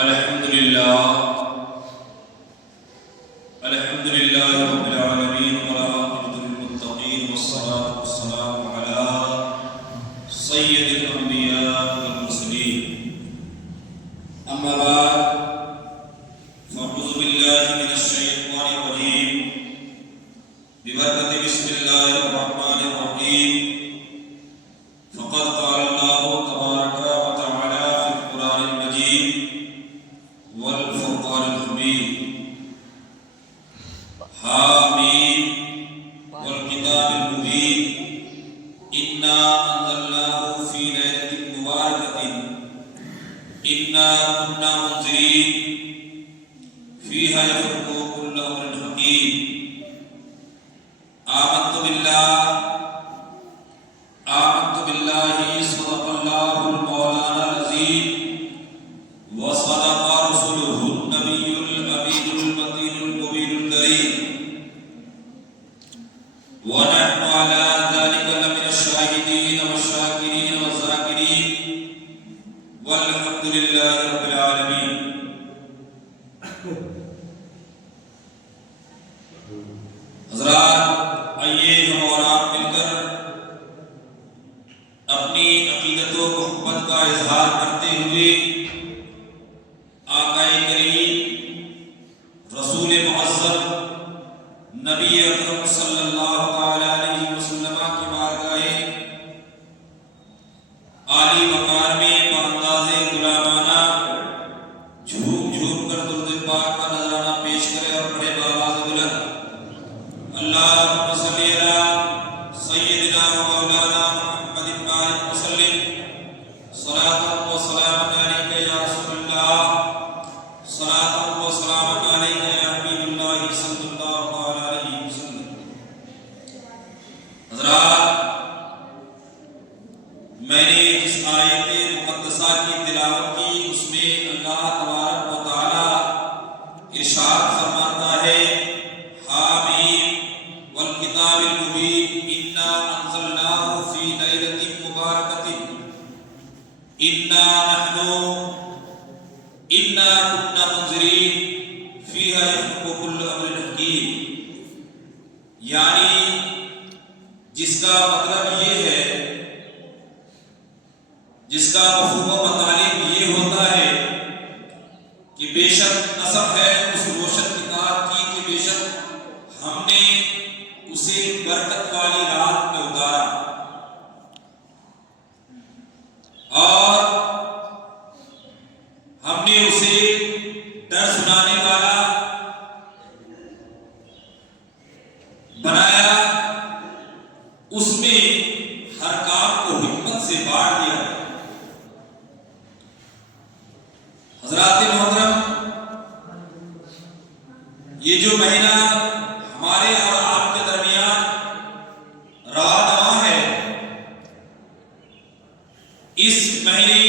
الحمد لله رب العالمين والعاقبة للمتقين والصلاة والسلام على سيد الأنبياء والمرسلين أما بعد فأعوذ بالله من الشيطان الرجيم ببركة بسم الله الرحمن الرحيم فقد قال الله تبارك وتعالى في القرآن المجيد والفرقان الحميد حامين والكتاب المبين إنا أنزلناه في ليلة مباركة إنا كنا منذرين فيها يفرق كل أمر حكيم آمنت بالله صدق الله المولانا العظيم وصدق رسوله النبي الأمين المتين المبين الكريم ونحن على ذلك لمن الشاهدين والشاكرين والذاكرين والحمد لله رب العالمين. حضرات، آئیے ہم اور آپ مل کر اپنی عقیدت و محبت کا اظہار کرتے ہوئے آقا کریم رسول معظم نبی اکرم صلی اللہ تعالی علیہ وسلم کی بارگاہ عالی وقار میں بانداز غلامانہ جھوم جھوم کر درود پاک کا نذرانہ پیش کرے اور پڑھے بآواز بلند اللہم صلی علی سیدنا و مولانا محمد مالک وسلم صلاۃ و سلام علیک یا رسول اللہ صلاۃ و سلام علیک یا حبیب اللہ صلی اللہ علیہ وسلم. حضرات، میں نے جس آیت مقدسہ کی تلاوت کی اس میں اللہ تبارک و تعالی ارشاد فرماتا ہے حامیم والکتاب المبین انا انزلناه فی لیلۃ مبارکۃ انا كنا منذرین فیہا یفرق کل امر حکیم. یعنی جس کا مطلب یہ ہے، جس کا مفہوم و مطالب یہ ہوتا ہے کہ بے شک قسم ہے اس روشن کتاب کی کہ بے شک ہم نے اسے برکت والی رات میں اتارا اور ہم نے اسے ڈر سنانے والا بنایا، اس میں ہر کام کو حکمت سے بانٹ دیا. حضرات محترم، یہ جو مہینہ ہمارے اور آپ کے درمیان رواں دواں ہے، اس مہینے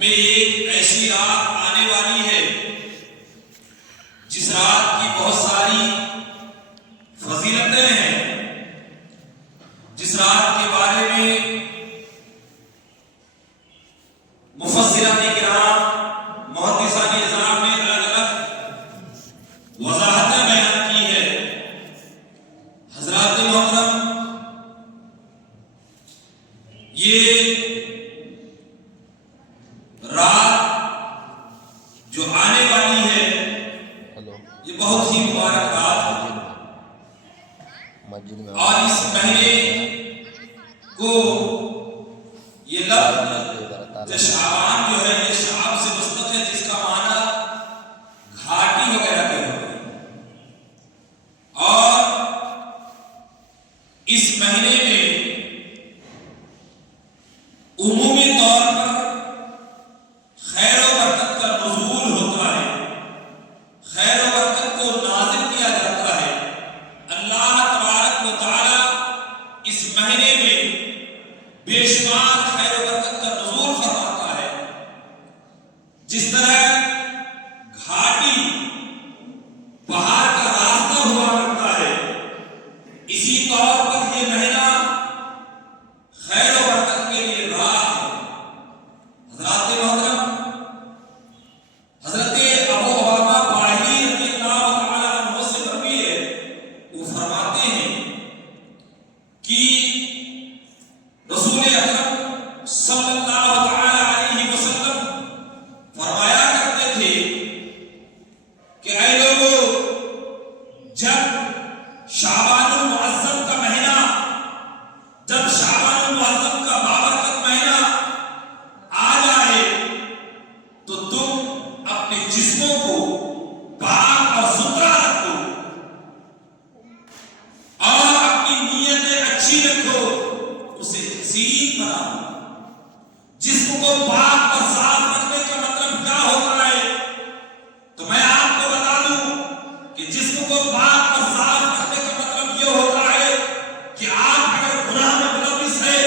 میں ایک ایسی رات آنے والی ہے جس رات کی بہت ساری فضیلتیں ہیں، جس رات کے بارے میں مفسران کرام محدثان اعظام نے الگ الگ وضاحتیں بیان کی ہے. حضرات محترم، یہ رات جو آنے والی ہے یہ بہت ہی مبارک رات ہے اور اس مہینے کو یہ لفظ شعبان جو ہے یہ شعب سے مشتق ہے، جس کا معنی گھاٹی وغیرہ کے ہوتے ہیں. اور اس مہینے میں عمومی طور پر خیر و برکت کا نزول ہوتا ہے، خیر و برکت کو نازل کیا جاتا ہے. اللہ تبارک و تعالی اس مہینے میں بے شمار خیر و برکت کا نزول فرماتا ہے. جس طرح گھاٹی پہاڑ کا راستہ ہوا کرتا ہے، اسی طور پر یہ مہینہ خیر و برکت کے لیے راہ ہے. حضرات محترم، کہ رسول اکرم صلی اللہ تعالی علیہ وسلم فرمایا کرتے تھے کہ اے لوگوں، جب شعبان المعظم کا مہینہ، جب شعبان المعظم کا بابرکت مہینہ آ جائے تو تم اپنے جسموں کو پاک اور ستھرا رکھو اور اپنی نیتیں اچھی رکھو، اسے حسین بناؤ۔ جسم کو پاک اور صاف رکھنے کا مطلب کیا ہوتا ہے؟ تو میں آپ کو بتا دوں کہ جسم کو پاک اور صاف رکھنے کا مطلب یہ ہوتا ہے کہ آپ اگر گناہ میں ملوث ہے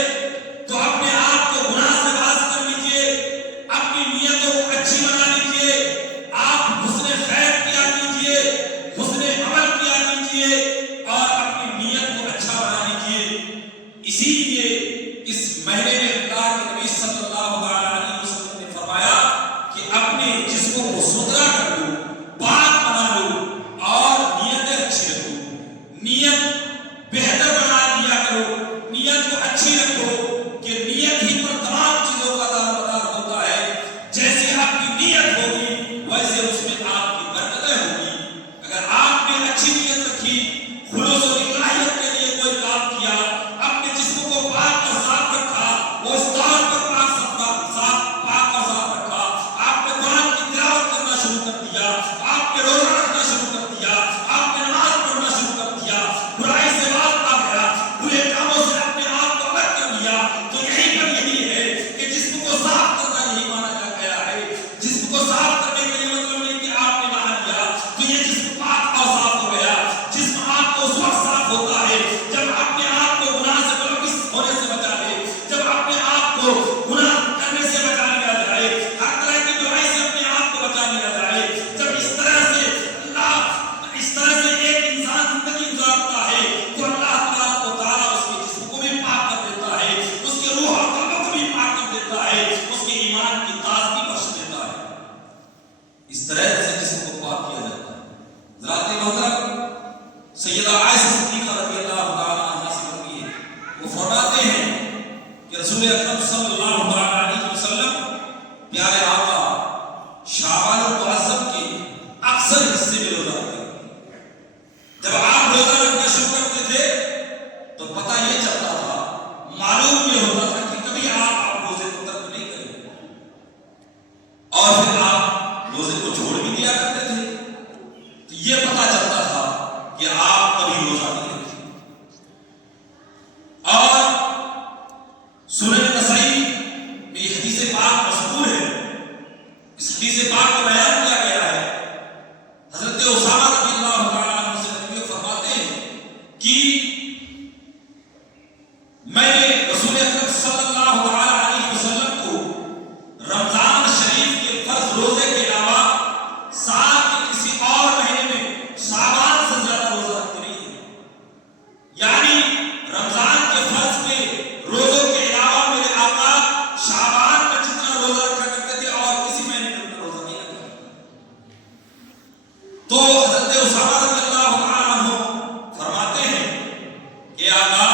تو اپنے آپ کو گناہ سے باز کر لیجئے، اپنی نیتوں کو اچھی بنا لیجئے، آپ حسن خیر کیا کیجئے، حسن عمل کیا کیجئے اور اپنی نیت کو اچھا بنا لیجئے۔ اسی لیے اس مہینے میں اللہ کے نبی صلی اللہ علیہ وسلم نے فرمایا کہ اپنے جسموں کو ستھرا کر لو، پاک بنا لو اور نیتیں اچھی رکھو، نیت بہتر بنا لیا کرو، نیت کو اچھی رکھو کہ نیت ہی پر تمام چیزوں کا دار مدار ہوتا ہے۔ جیسے آپ کی نیت ہوگی ویسے اس میں آپ کی برکتیں ہوگی۔ اگر آپ نے اچھی نیت رکھی، خلوص و الہیت کے لیے کوئی کام کیا، اپنے جسم کو پاک اور صاف رکھا، وہ اس طور پر پاک اور صاف رکھا، آپ نے قرآن کی تلاوت کرنا شروع کر دیا، آپ نے روزہ رکھنا شروع کر دیا، آپ نے نماز پڑھنا شروع کر دیا، برائی سے باز آ گیا، برے کاموں سے اپنے آپ کو الگ کر لیا، تو یہی پر یہی ہے کہ جسم کو صاف کرنا یہی مانا گیا ہے۔ جسم کو صاف کرنے کا یہ مطلب نہیں کہ آپ نے مانا لیا تو یہ جسم پاک اور صاف ہو گیا۔ جسم آپ کو اس وقت صاف ہوتا ہے جب اپنے آپ کو گناہ سے ملوث ہونے سے بچا لے، جب اپنے آپ کو گناہ کرنے سے بچا لیا جائے، ہر طرح کی برائی سے اپنے آپ کو بچا لیا جائے۔ جب اس طرح سے ایک انسان زندگی گزارتا ہے تو اللہ تبارک و تعالیٰ اس کے جسم کو بھی پاک کر دیتا ہے، اس کے روح اور قلب کو بھی پاک کر دیتا ہے، اس کے ایمان کی تازگی بخش دیتا ہے۔ اس طرح سے جسم کو پاک کیا جاتا ہے۔ حضرات محترم، سیدہ عائشہ صدیقہ رضی اللہ تعالیٰ عنہا سے مروی ہے، وہ فرماتے ہیں کہ رسول اکرم صلی اللہ علیہ وسلم پیارے آقا شعبان المعظم کے اکثر حصے میں روزہ رکھتے تھے۔ جب آپ روزہ رکھنا شروع کرتے تھے تو پتہ یہ چلتا تھا، معلوم یہ ہوتا تھا کہ کبھی آپ روزے کو ترک نہیں کریں گے اور پھر آپ روزے کو چھوڑ بھی دیا کرتے تھے، تو یہ پتہ چلتا تھا کہ آپ کبھی روزہ نہیں رکھتے۔ اور سنن نسائی میں یہ حدیث پاک مذکور ہے۔ اس حدیث پاک کو بیان کیا گیا ہے۔ حضرت اسامہ رضی اللہ تعالیٰ عنہ سے نبی فرماتے ہیں کہ میں نے رسول اکرم صلی اللہ علیہ وسلم کو رمضان شریف کے فرض روزے کے علاوہ سال کے کسی اور مہینے میں شعبان سے زیادہ روزہ رکھتے نہیں ہیں۔ یعنی رمضان کے فرض کے روزوں کے علاوہ میرے آقا شعبان میں جتنا روزہ رکھا کرتے تھے اور کسی مہینے میں اتنا روزہ نہیں رکھا کرتے۔ تو حضرت اسامہ رضی اللہ تعالیٰ عنہ فرماتے ہیں کہ آقا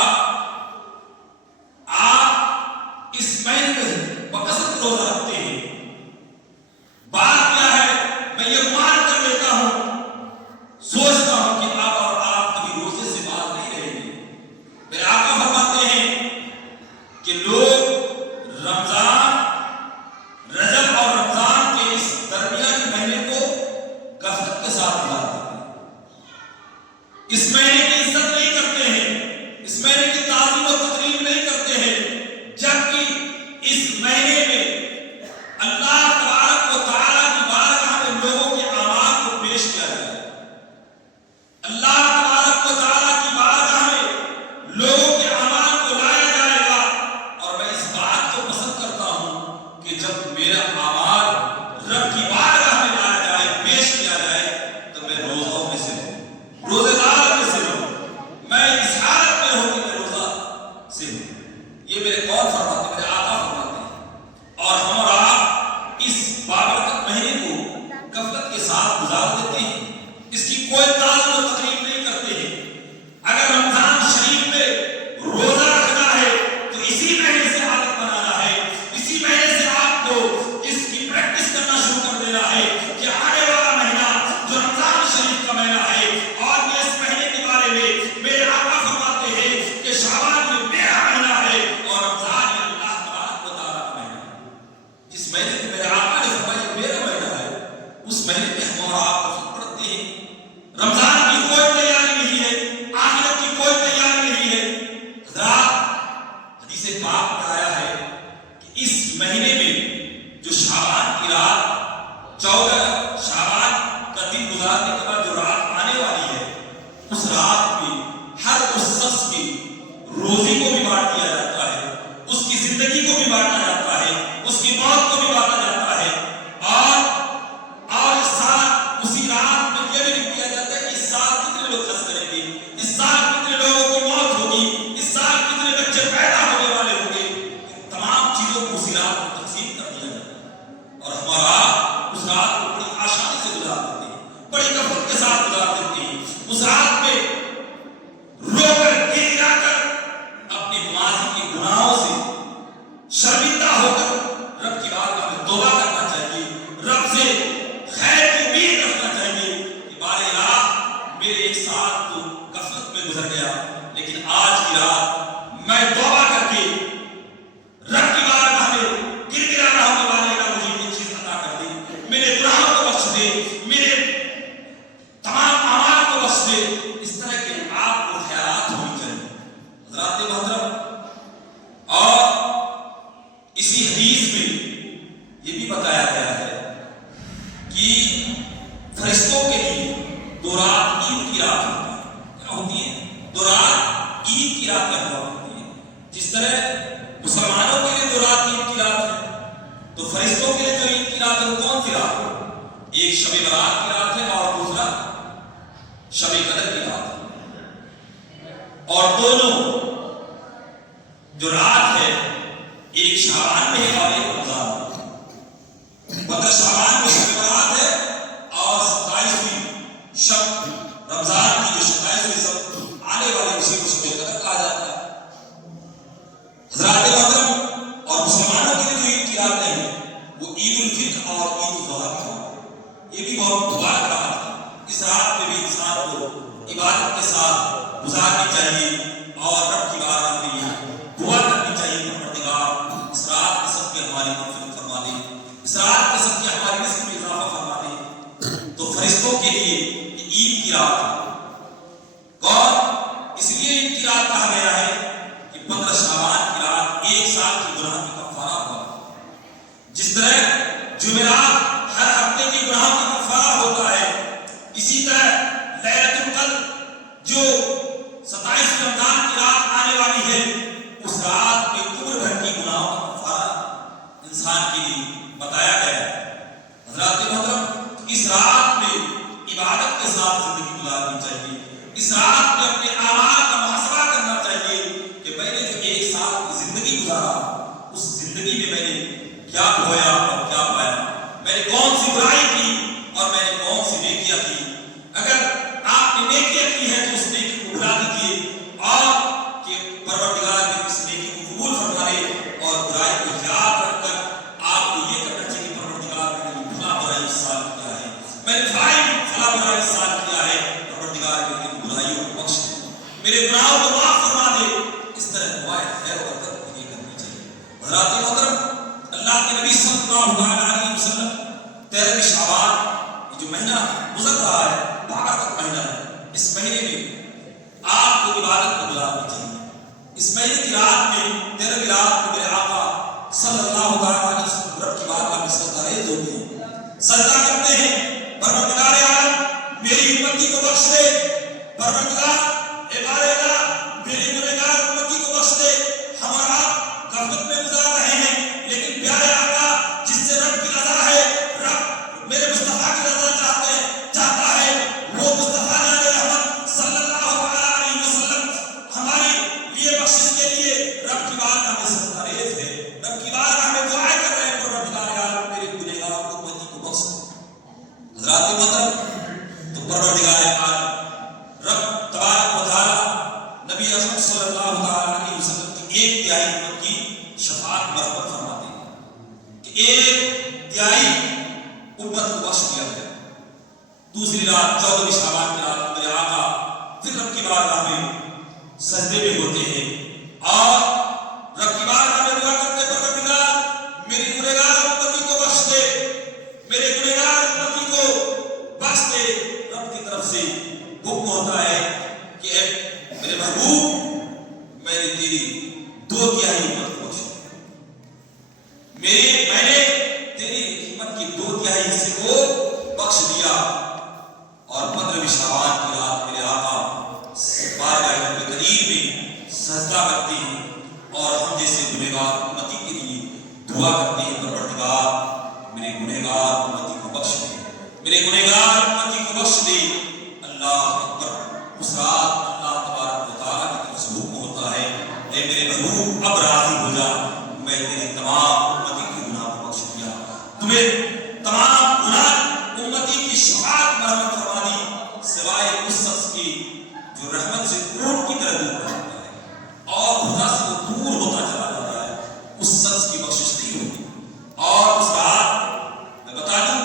آپ اس مہینے میں بکثرت روزہ رکھتے ہیں، بات کیا ہے؟ میں یہ گمان کر لیتا ہوں، سوچتا ہوں کہ آپ کبھی روزے سے باز نہیں رہیں گے۔ میرے آقا فرماتے ہیں کہ لوگ رمضان، رجب اور رمضان کے اس درمیانی مہینے کو غفلت کے ساتھ گزارتے ہیں، اس مہینے کی عزت نہیں کرتے ہیں، اس مہینے کی تعظیم و تقریب نہیں کرتے ہیں، جبکہ اس مہینے میں اللہ تبارک و تعالیٰ کی بارگاہ میں لوگوں کے اعمال کو پیش کیا جائے۔ اللہ تبارک و تعالیٰ کی بارگاہ میں لوگوں کے اعمال کو لایا جائے گا اور میں میں توبہ کر کے رب کی بارگاہ میں گر گرا رہا ہوں کہ مالک مجھے یہ چیز عطا کر دے، میرے گناہوں کو بخش دے، میرے تمام اعمال کو بخش دے. اس طرح کے آپ کو خیالات ہونی چاہیے حضرات محترم. اور اسی حدیث میں یہ بھی بتایا گیا ہے کہ فرشتوں کے لیے دو رات عید کی رات ہوتی ہے. کیا ہوتی ہے؟ دو رات عید کی رات میں ہوا ہوتی ہے. جس طرح مسلمانوں کے لیے دو رات عید کی رات ہے، تو فرشتوں کے لیے جو عید کی رات ہے وہ کون سی رات ہے؟ ایک شب برات کی رات ہے اور دوسرا شب قدر کی رات ہے. اور دونوں جو رات ہے ایک شعبان میں ہے اور ایک رمضان میں. مطلب شعبان میں شب برات ہے اور 27ویں شب رمضان کی جو 27ویں شب آنے والی اسی کو شب قدر کہا جاتا ہے. حضرات محترم، اور مسلمانوں کے لیے جو عید کی راتیں ہیں وہ عید الفطر اور عید الاضحیٰ کی رات ہے. یہ بھی بہت مبارک رات ہے. اس رات میں بھی انسان کو عبادت کے ساتھ گزارنی چاہیے اور رب کی بارگاہ میں دعا کرنی چاہیے کہ پروردگار اس رات کے سب کی ہماری مغفرت فرما دے، اس رات کے سب کی ہماری رزق میں اضافہ فرما دے. تو فرشتوں کے لیے یہ عید کی رات ہے. اور اس لیے عید کی رات کہا گیا ہے کہ 15 شعبان کی رات ایک سال کی گناہ کا کفارہ ہوا. جس طرح جمعرات ہر ہفتے کی گناہ کا کفارہ ہوتا ہے، اسی طرح لیلۃ القدر جو 27 رمضان کی رات آنے والی ہے، اس رات میں عمر بھر کی گناہوں کا کفارہ انسان کے لیے بتایا گیا ہے. حضرات محترم، اس رات میں عبادت کے ساتھ زندگی گزارنی چاہیے. اس رات میں اپنے اعمال کا محاسبہ کرنا چاہیے کہ میں نے جو ایک سال کی زندگی گزارا اس زندگی میں میں نے کیا کھویا اور کیا پایا، میں نے کون سی برائی کی اور میں نے کون سی نیکیاں کی. اگر آپ نے نیکیاں کی ہے تو اس نیکی کو بھلا دیجیے اور کہ پروردگار نے اس نیکی کو قبول فرما لے. اور برائی کو یاد رکھ کر آپ کو یہ کرنا چاہیے کہ پروردگار نے فلاں برائی اس سال کیا ہے، میں نے فلاں برائی اس سال کیا ہے، پروردگار نے میری برائیوں کو بخش دے، میرے گناہوں کو معاف فرما دے. اس طرح دعائیں خیر و برکت کو یہ کرنی چاہیے. حضرات محترم، اللہ کے نبی صلی اللہ علیہ وسلم 13 شعبان یہ جو مہینہ گزر رہا ہے، بارک مہینہ ہے، اس مہینے میں آپ کو عبادت کو گزارنا چاہیے. اس مہینے کی رات میں 13ویں رات کو میرے آقا صلی اللہ علیہ وسلم رب کی بارگاہ میں سجدہ ریز ہوتے ہیں، سجدہ کرتے ہیں، پروردگار عالم میری امتی کو بخش دے، پروردگار میری گنہگار امتی کو بخش دے. ہمارا غفلت میں گزار رہے ہیں، لیکن پیارے آقا جس سے رب کی رضا ہے، رب میرے مصطفیٰ کی رضا چاہتا ہے، وہ مصطفیٰ جان رحمت صلی اللہ علیہ وسلم ہمارے لیے بخشش کے لیے رب کی بارگاہ میں سجدہ ریز ہے، رب کی بارگاہ میں دعائیں کر رہے ہیں، پروردگار عالم میرے گنہگار امتی کو بخش دے. حضرات محترم، تو پروردگار عالم رب تبارک و تعالی نبی اکرم صلی اللہ علیہ وسلم کی 1/3 امت کی شفاعت مرحمت فرماتے ہیں کہ 1/3 امت کو بخش دیا گیا. دوسری رات 14 شعبان کی رات میرے آقا پھر رب کی بارگاہ میں سجدے میں ہوتے ہیں اور رب کی بارگاہ میں دعا کرتے ہیں، پروردگار میری گنہگار امتی کو بخش دے، میرے گنہگار امتی کو بخش دے. رب کی طرف سے حکم ہوتا ہے کہ اے میرے محبوب، میں نے تیری 2/3 امت کو بخش دیا، میں نے تیری امت کی 2/3 حصے کو بخش دیا. اور 15 شعبان کی رات میرے آقا بارگاہ رب کریم میں سجدہ کرتے ہیں اور ہم جیسے گنہگار امتی کے لیے دعا کرتے ہیں، پروردگار میرے گنہگار امتی کو بخش دے، میرے گنہگار امتی کو بخش دے. اللہ اکبر. اس رات اللہ تبارک و تعالیٰ کی طرف سے حکم ہوتا ہے، اے میرے محبوب اب راضی ہو جا، میں تیرے تمام امتی کے گناہ کو بخش دیا، تمہیں تمام گناہ امتی کی شفاعت مرحمت فرما دی، سوائے اس شخص کی جو رحمت سے اونٹ کی طرح دور رہتا ہے اور خدا سے وہ دور ہوتا چلا جاتا ہے، اس شخص کی بخشش نہیں ہوتی. اور اس رات میں بتا دوں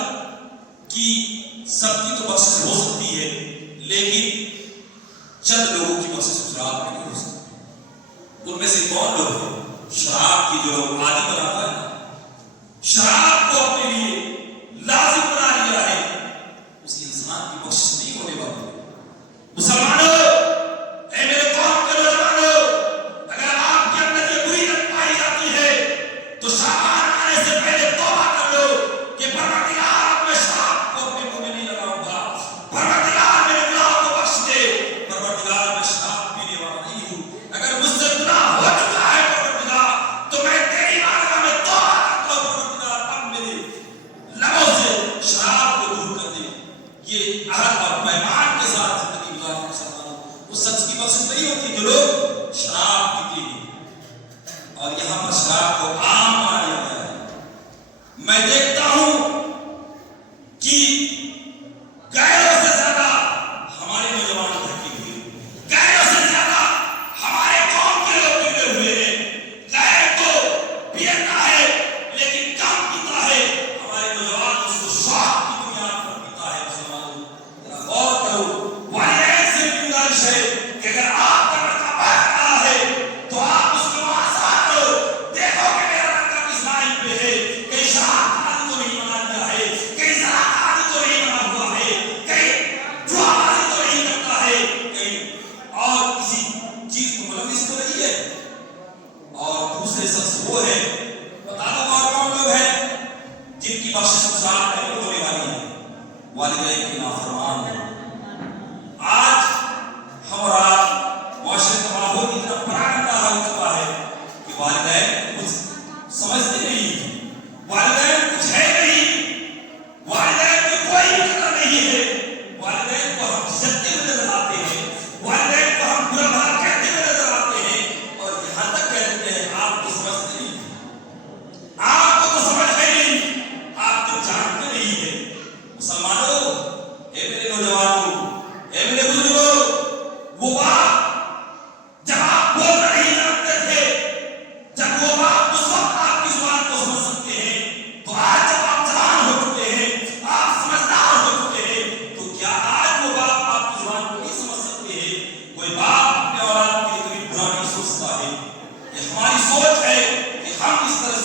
کہ سب کی تو بخشش ہو سکتی ہے، لیکن چند لوگوں کی بخشش اس رات میں نہیں ہو سکتی. ان میں سے کون لوگ ہیں شراب کی جو عادی بناتا ہے نا، شراب کو اپنے لیے لازم بنا لیا ہے، اسی انسان کی بخشش نہیں ہونے والی۔ مسلمانوں، اے میرے قوم کے نوجوانوں، اگر آپ کے اندر یہ بری لت پائی جاتی ہے تو شعبان آنے سے پہلے توبہ کر لو کہ پروردگار اب میں شراب کو اپنے منہ میں نہیں لگاؤں گا، پروردگار میرے گناہوں کو بخش دے، پروردگار میں شراب پینے والا نہیں ہوں، اگر مجھ سے گناہ ہو چکا ہے پروردگار تو میں تیری بارگاہ میں توبہ کرتا ہوں پروردگار اب میرے لبوں سے شراب کو دور کر دے۔ یہ عہد اور پیمان کے ساتھ زندگی گزارنے کا سوال اس شخص کی بخشش نہیں ہوتی جو لوگ شراب پیتے ہیں، اور یہاں پر شراب کو عام بنا دیا گیا ہے۔ میں دیکھتا ہوں کہ غیروں سے زیادہ ہمارے نوجوان تھکے ہوئے ہیں، غیروں سے زیادہ ہمارے قوم کے لوگ بگڑے ہوئے ہیں۔ غیر تو پیتا ہے لیکن کم پیتا ہے، ہمارے نوجوان اس کو شوق کی بنیاد پر پیتا ہے۔ مسلمانوں، ذرا غور کرو، والدین سے بھی گزارش ہے کہ اگر آپ کا لڑکا بہک رہا ہے تو آپ اس کو وہاں سے ہٹو، دیکھو کہ میرا لڑکا کس لائن پہ ہے، کہیں شراب کا عادی تو نہیں بنا لیا ہے، کہیں زنا کا عادی تو نہیں بنا ہوا ہے، کہیں جوا بازی تو نہیں کرتا ہے، کہیں اور کسی چیز کو ملوث تو نہیں ہے۔ اور دوسرے شخص وہ ہے، بتا دو اور کون لوگ ہیں جن کی بخشش مساعد نہیں ہونے والی ہے؟ والدین کے نافرمان ہیں۔ آج ہم اور آپ معاشرے کا ماحول اتنا پراگندہ ہو چکا ہے کہ والدین کچھ سمجھتے نہیں ہیں، والدین کچھ ہے نہیں، والدین کی کوئی قدر نہیں ہے، والدین کو ہم جھجکتے ہوئے نظر آتے ہیں، والدین کو ہم برا بھلا کہتے ہوئے نظر آتے ہیں، اور یہاں تک کہہ دیتے ہیں آپ کو سمجھتے نہیں ہیں، آپ کو تو سمجھ ہے نہیں، آپ تو جانتے نہیں ہیں۔ مسلمانوں، اے میرے نوجوانوں، اے میرے بزرگوں، وہ بات جب آپ بولنا نہیں جانتے تھے، جب وہ بات اس وقت آپ کی زبان کو سمجھ سکتے ہیں، تو آج جب آپ جوان ہو چکے ہیں، آپ سمجھدار ہو چکے ہیں، تو کیا آج وہ بات آپ کی زبان کو نہیں سمجھ سکتے ہیں؟ کوئی باپ اپنے اولاد کے لیے کبھی برا نہیں سوچتا ہے۔ یہ ہماری سوچ ہے کہ ہم اس طرح